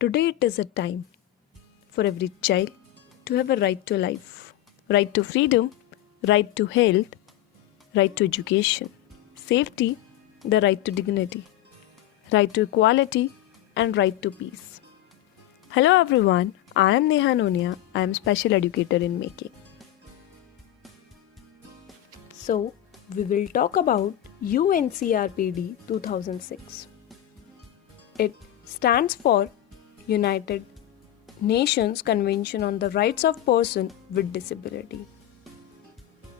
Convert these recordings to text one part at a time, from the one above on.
Today it is a time for every child to have a right to life, right to freedom, right to health, right to education, safety, the right to dignity, right to equality, and right to peace. Hello everyone, I am Neha Nonia. I am special educator in making. So, we will talk about Uncrpd 2006. It stands for United Nations Convention on the Rights of Persons with Disability.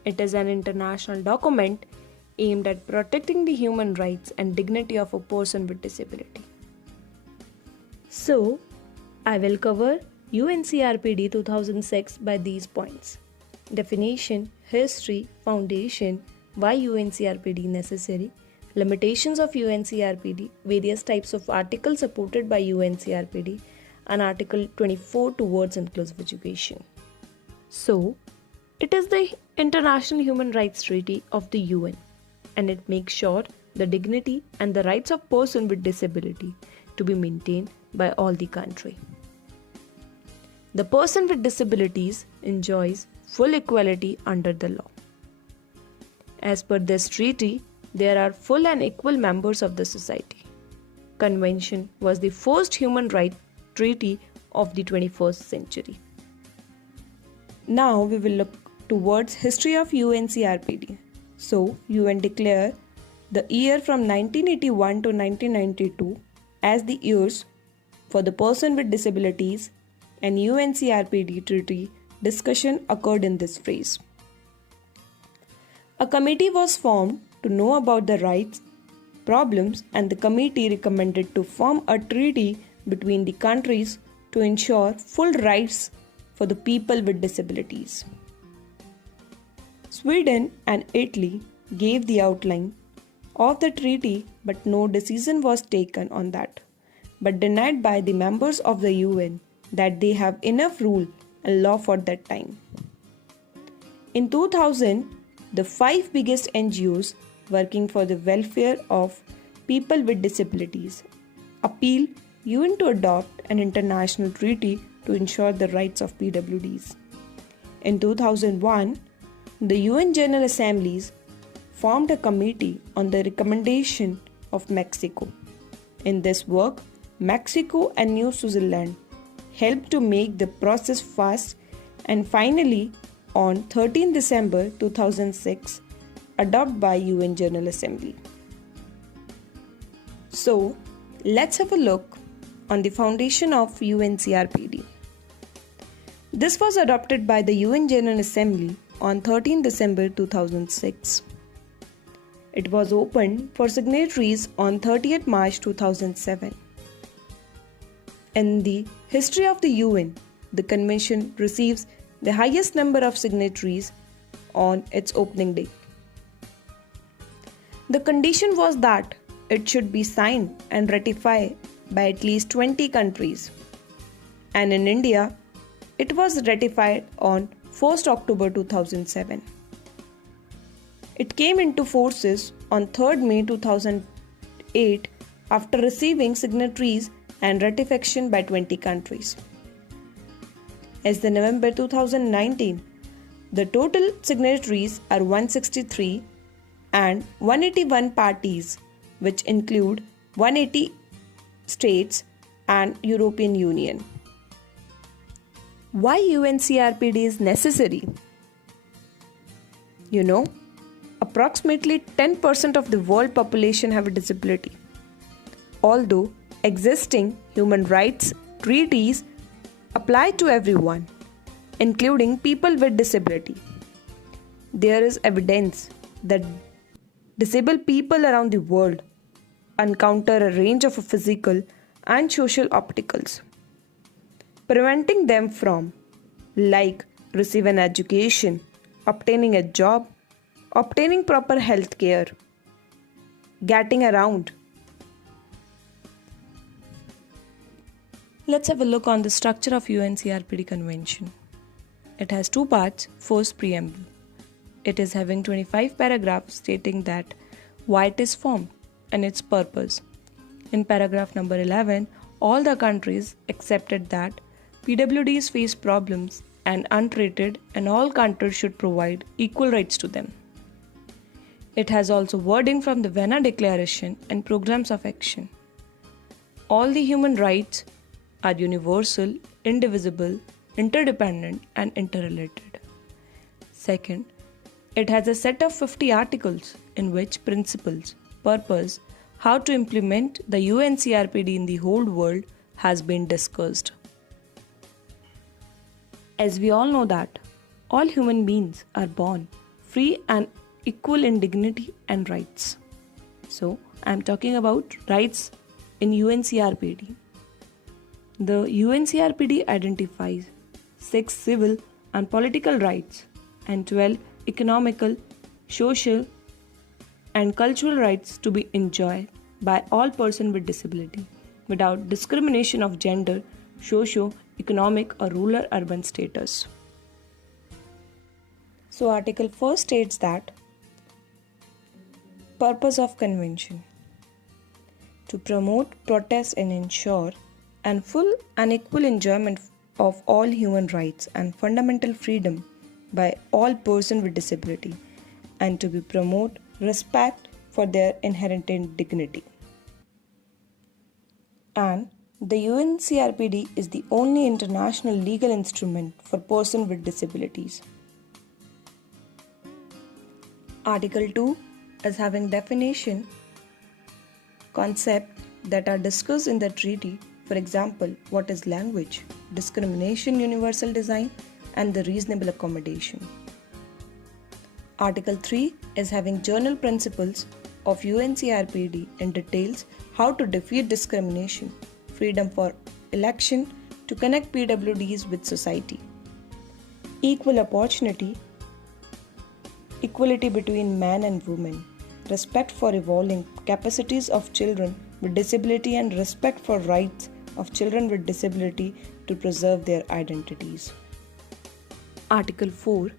It is an international document aimed at protecting the human rights and dignity of a person with disability. So, I will cover Uncrpd 2006 by these points: definition, history, foundation, why Uncrpd necessary, limitations of Uncrpd, various types of articles supported by Uncrpd, and Article 24 towards inclusive education. So, it is the International Human Rights Treaty of the UN, and it makes sure the dignity and the rights of persons with disability to be maintained by all the country. The person with disabilities enjoys full equality under the law. As per this treaty, there are full and equal members of the society. Convention was the first human rights treaty of the 21st century. Now we will look towards history of Uncrpd. So, UN declared the year from 1981 to 1992 as the years for the person with disabilities, and Uncrpd treaty discussion occurred in this phrase. A committee was formed to know about the rights, problems, and the committee recommended to form a treaty between the countries to ensure full rights for the people with disabilities. Sweden and Italy gave the outline of the treaty, but no decision was taken on that, but denied by the members of the UN that they have enough rule and law for that time. In 2000, the 5 biggest NGOs working for the welfare of people with disabilities appealed UN to adopt an international treaty to ensure the rights of PWDs. In 2001, the UN General Assemblies formed a committee on the recommendation of Mexico. In this work, Mexico and New Switzerland helped to make the process fast, and finally, on 13 December 2006, adopted by UN General Assembly. So, let's have a look on the foundation of Uncrpd. This was adopted by the UN General Assembly on 13 December 2006. It was opened for signatories on 30th March 2007. In the history of the UN, the convention receives the highest number of signatories on its opening day. The condition was that it should be signed and ratified by at least 20 countries. And in India, it was ratified on 1st October 2007. It came into forces on 3rd May 2008 after receiving signatories and ratification by 20 countries. As the November 2019, the total signatories are 163 and 181 parties, which include 180 states and European Union. Why Uncrpd is necessary? You know, approximately 10% of the world population have a disability. Although existing human rights treaties apply to everyone, including people with disability, there is evidence that disabled people around the world encounter a range of physical and social obstacles, preventing them from, like, receiving an education, obtaining a job, obtaining proper health care, getting around. Let's have a look on the structure of Uncrpd Convention. It has 2 parts. First, preamble. It is having 25 paragraphs stating that why it is formed and its purpose. In paragraph number 11, all the countries accepted that PWDs face problems and untreated, and all countries should provide equal rights to them. It has also wording from the Vienna Declaration and programs of action. All the human rights are universal, indivisible, interdependent, and interrelated. Second, it has a set of 50 articles in which principles, purpose, how to implement the UNCRPD in the whole world has been discussed. As we all know that all human beings are born free and equal in dignity and rights. So, I am talking about rights in UNCRPD. The UNCRPD identifies 6 civil and political rights and 12 economical, social, and cultural rights to be enjoyed by all persons with disability without discrimination of gender, socio-economic or rural-urban status. So Article 4 states that purpose of convention: to promote, protest and ensure and full and equal enjoyment of all human rights and fundamental freedom by all persons with disability, and to be promote respect for their inherent dignity. And the UNCRPD is the only international legal instrument for persons with disabilities. Article 2 is having definition, concepts that are discussed in the treaty. For example, what is language, discrimination, universal design, and the reasonable accommodation. Article 3 is having general principles of UNCRPD and details how to defeat discrimination, freedom for election, to connect PWDs with society, equal opportunity, equality between man and woman, respect for evolving capacities of children with disability, and respect for rights of children with disability to preserve their identities. Article 4.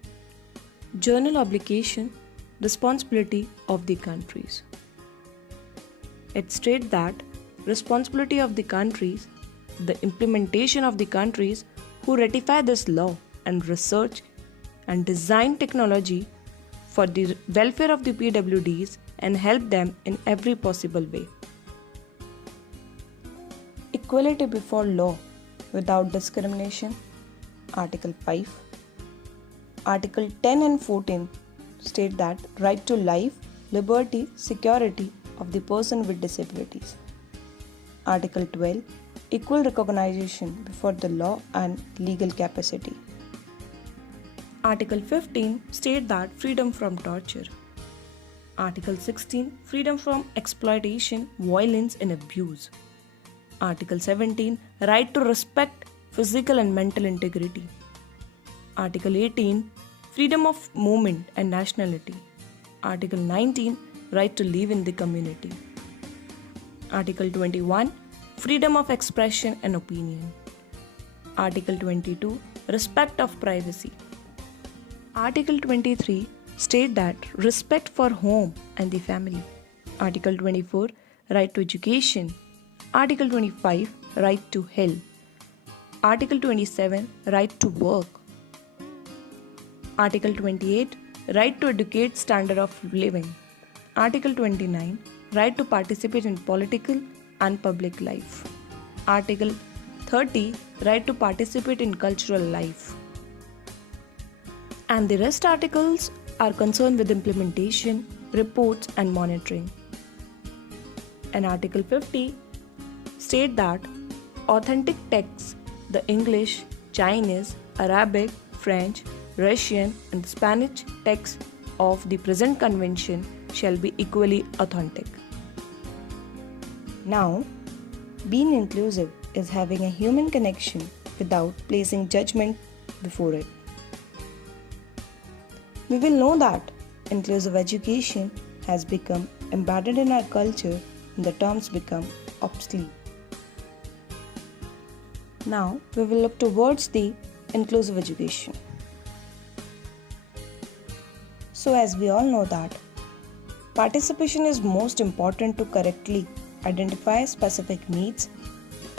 General obligation, responsibility of the countries. It states that responsibility of the countries, the implementation of the countries who ratify this law, and research and design technology for the welfare of the PWDs and help them in every possible way. Equality before law without discrimination. Article 5. Article 10 and 14 state that right to life, liberty, security of the person with disabilities. Article 12. Equal recognition before the law and legal capacity. Article 15 states that freedom from torture. Article 16. Freedom from exploitation, violence and abuse. Article 17. Right to respect physical and mental integrity. Article 18. Freedom of movement and nationality. Article 19. Right to live in the community. Article 21. Freedom of expression and opinion. Article 22. Respect of privacy. Article 23 states that respect for home and the family. Article 24. Right to education. Article 25. Right to health. Article 27. Right to work. Article 28. Right to educate standard of living. Article 29. Right to participate in political and public life. Article 30. Right to participate in cultural life. And the rest articles are concerned with implementation, reports and monitoring. And Article 50 state that authentic texts, the English, Chinese, Arabic, French, Russian and Spanish texts of the present convention shall be equally authentic. Now, being inclusive is having a human connection without placing judgment before it. We will know that inclusive education has become embedded in our culture and the terms become obsolete. Now, we will look towards the inclusive education. So as we all know that participation is most important to correctly identify specific needs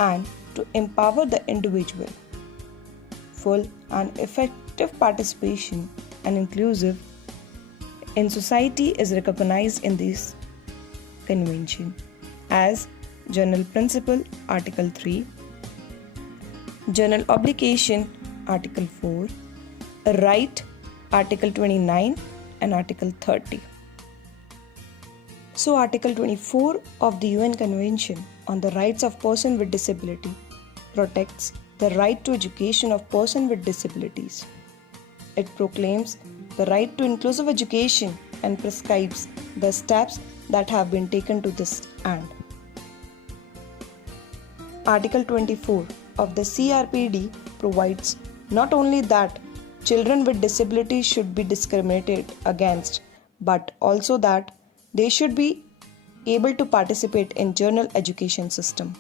and to empower the individual. Full and effective participation and inclusive in society is recognized in this convention as General Principle Article 3, General Obligation Article 4, Right Article 29 and Article 30. So Article 24 of the UN Convention on the Rights of Persons with Disability protects the right to education of persons with disabilities. It proclaims the right to inclusive education and prescribes the steps that have been taken to this end. Article 24 of the CRPD provides not only that children with disabilities should be discriminated against, but also that they should be able to participate in general education system.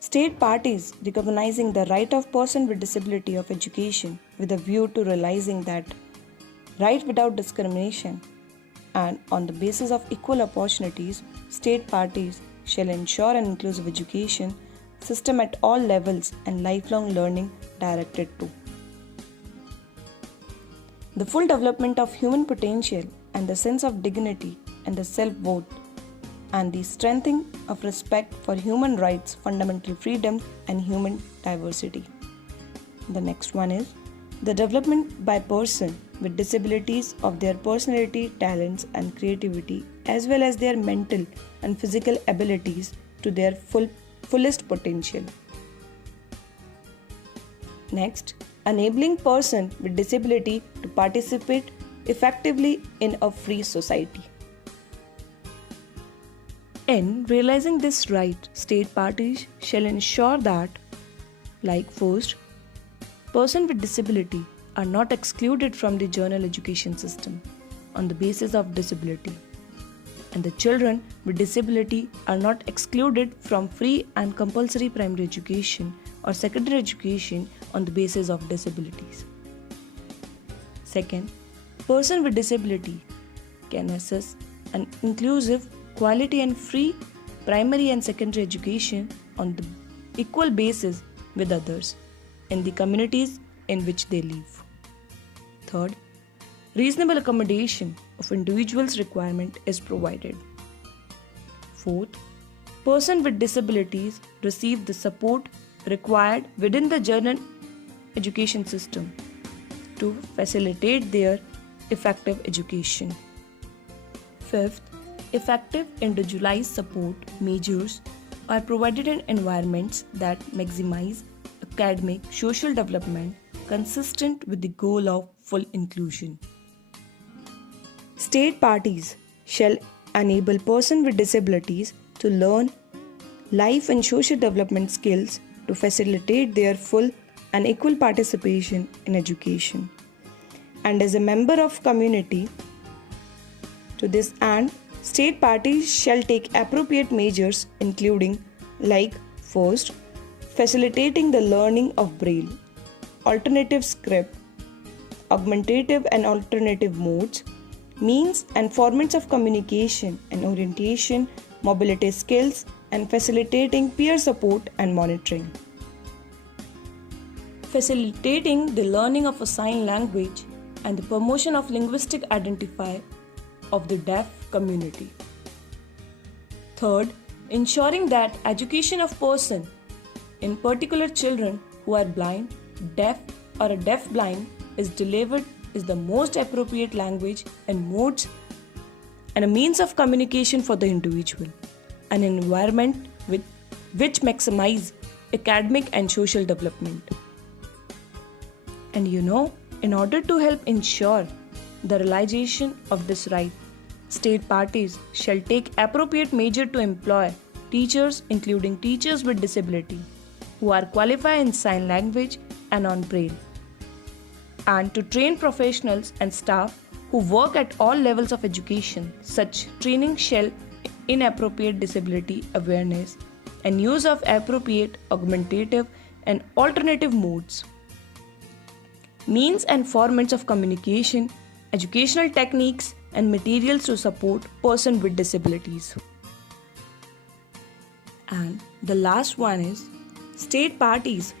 State parties recognizing the right of person with disability of education with a view to realizing that right without discrimination and on the basis of equal opportunities, state parties shall ensure an inclusive education system at all levels and lifelong learning directed to the full development of human potential and the sense of dignity and the self-worth and the strengthening of respect for human rights, fundamental freedoms and human diversity. The next one is the development by person with disabilities of their personality, talents and creativity as well as their mental and physical abilities to their fullest potential. Next, enabling person with disability to participate effectively in a free society. In realizing this right, state parties shall ensure that, like first, persons with disability are not excluded from the general education system on the basis of disability, and the children with disability are not excluded from free and compulsory primary education or secondary education on the basis of disabilities. Second, persons with disability can access an inclusive, quality and free primary and secondary education on the equal basis with others in the communities in which they live. Third, reasonable accommodation of individuals' requirement is provided. Fourth, persons with disabilities receive the support required within the general education system to facilitate their effective education. Fifth, effective individualized support measures are provided in environments that maximize academic social development consistent with the goal of full inclusion. State parties shall enable persons with disabilities to learn life and social development skills to facilitate their full and equal participation in education. And as a member of community, to this end, state parties shall take appropriate measures including like first, facilitating the learning of Braille, alternative script, augmentative and alternative modes, means and formats of communication and orientation, mobility skills, and facilitating peer support and monitoring. Facilitating the learning of a sign language and the promotion of linguistic identifier of the deaf community. Third, ensuring that education of person, in particular children who are blind, deaf or a deaf-blind, is delivered is the most appropriate language and modes and a means of communication for the individual, an environment which maximize academic and social development. And in order to help ensure the realization of this right, state parties shall take appropriate measure to employ teachers, including teachers with disability, who are qualified in sign language and on Braille, and to train professionals and staff who work at all levels of education. Such training shall in appropriate disability awareness and use of appropriate augmentative and alternative modes, means and formats of communication, educational techniques and materials to support persons with disabilities. And the last one is state parties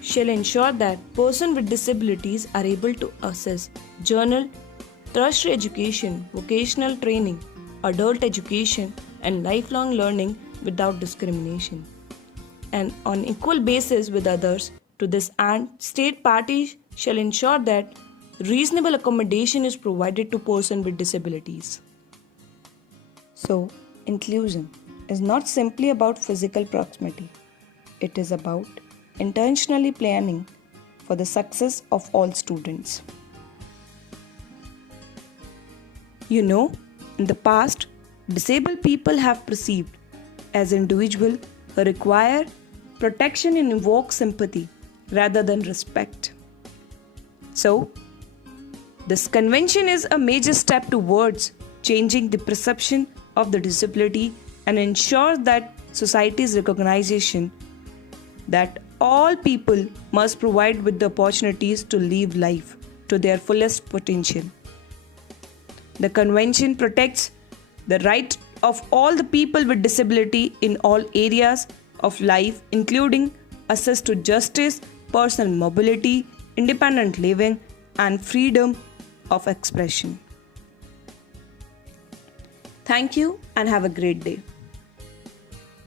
shall ensure that persons with disabilities are able to access journal, tertiary education, vocational training, adult education, and lifelong learning without discrimination, and on equal basis with others. To this end, state parties shall ensure that reasonable accommodation is provided to persons with disabilities. So, inclusion is not simply about physical proximity. It is about intentionally planning for the success of all students. You know, in the past, disabled people have perceived as individuals who require protection and invoke sympathy rather than respect. So, this convention is a major step towards changing the perception of the disability and ensures that society's recognition that all people must provide with the opportunities to live life to their fullest potential. The convention protects the right of all the people with disability in all areas of life, including access to justice, personal mobility, independent living, and freedom of expression. Thank you and have a great day.